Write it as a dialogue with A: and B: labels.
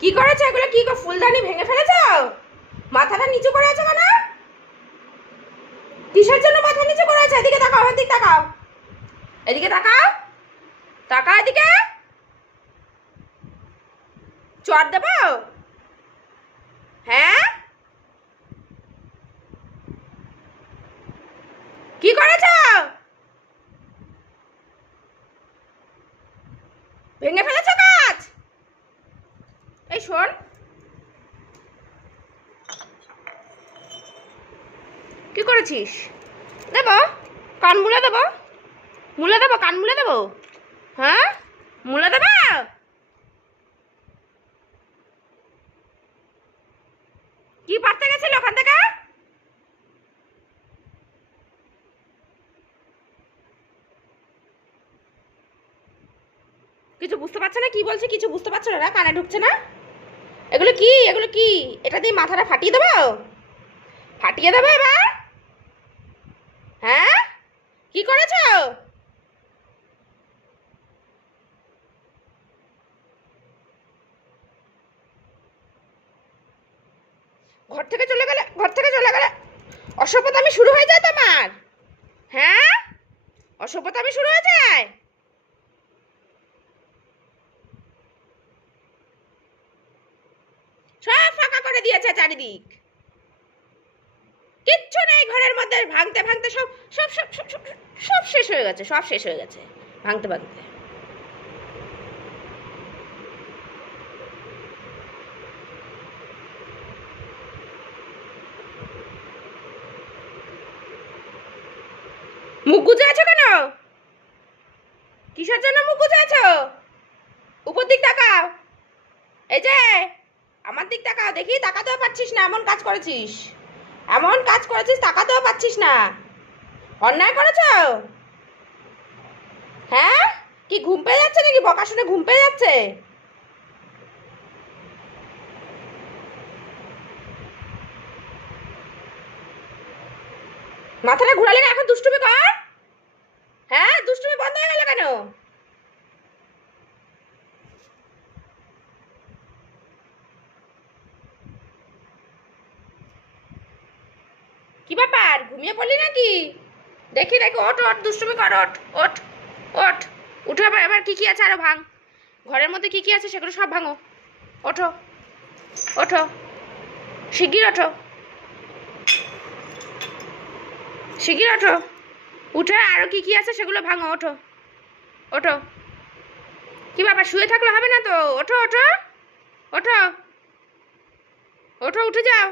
A: কি করেছ? এগুলো কি ফুলদানি ভেঙে ফেলেছো? মাথাটা নিচু করে আছো কেন? কিসের জন্য মাথা নিচু করে আছে? এদিকে তাকাও আমার দিক তাকাও। এদিকে তাকাও। তাকাও এদিকে। চর দেবো? হ্যাঁ? কি করেছ? ভেঙে ফেলেছো? শোন। কি করেছিস? দেব। কান মুলে দেবো? মুলে দেবো? কান মুলে দেবো? হ্যাঁ? মুলে দেবো? কি পারতে গেছিল ওখান থেকে? কিছু বুঝতে পারছে না? কি বলছে? কিছু বুঝতে পারছ না? কানে ঢুকছে না? এগুলো কি? এগুলো কি? এটা দিয়ে মাথাটা ফাটিয়ে দেবো? ফাটিয়ে দেবো এবার? হ্যাঁ? কি করেছ? ঘর থেকে চলে গেলে, ঘর থেকে চলে গেলে অসভ্যতা আমি শুরু হয়ে যায় তোমার। হ্যাঁ? অসভ্যতামি শুরু হয়ে যায় সব ফাঁকা করে দিয়েছে চারিদিক। কিচ্ছু নেই, ঘরের মধ্যে ভাঙতে ভাঙতে সব সব সব সব সব শেষ হয়ে গেছে, সব শেষ হয়ে গেছে, ভাঙতে ভাঙতে। মুখ গুজে আছো কেন? কিসের জন্য মুখ গুজে আছো? উপর দিক তাকাও। এই যে আমার দিক তাকাও, দেখি তাকাতেও পারছিস না, এমন কাজ করেছিস। এমন কাজ করেছিস, তাকাতেও পারছিস না। অন্যায় করেছ? হ্যাঁ? কি ঘুম পেয়ে যাচ্ছে নাকি? বকা শুনে ঘুম পেয়ে যাচ্ছে? মাথাটা ঘুরালে এখন দুষ্টুমি কর। হ্যাঁ? দুষ্টুমি বন্ধ হয়ে গেল কেন? কি ব্যাপার? ঘুমিয়ে পড়লি নাকি? দেখি দেখি, ওঠ ওট দুষ্টুমি কর, ওঠ ওঠ ওঠ। উঠে এবার এবার কি কি আছে আরও ভাঙ। ঘরের মধ্যে কি কি আছে সেগুলো সব ভাঙো। ওঠো ওঠো, শিগগির ওঠো। শিগগির ওঠো। উঠে আরও কি কি আছে সেগুলো ভাঙো, ওঠো ওঠো। কি ব্যাপার, শুয়ে থাকলে হবে না তো? ওঠো ওঠো ওঠো। ওঠো, উঠে যাও।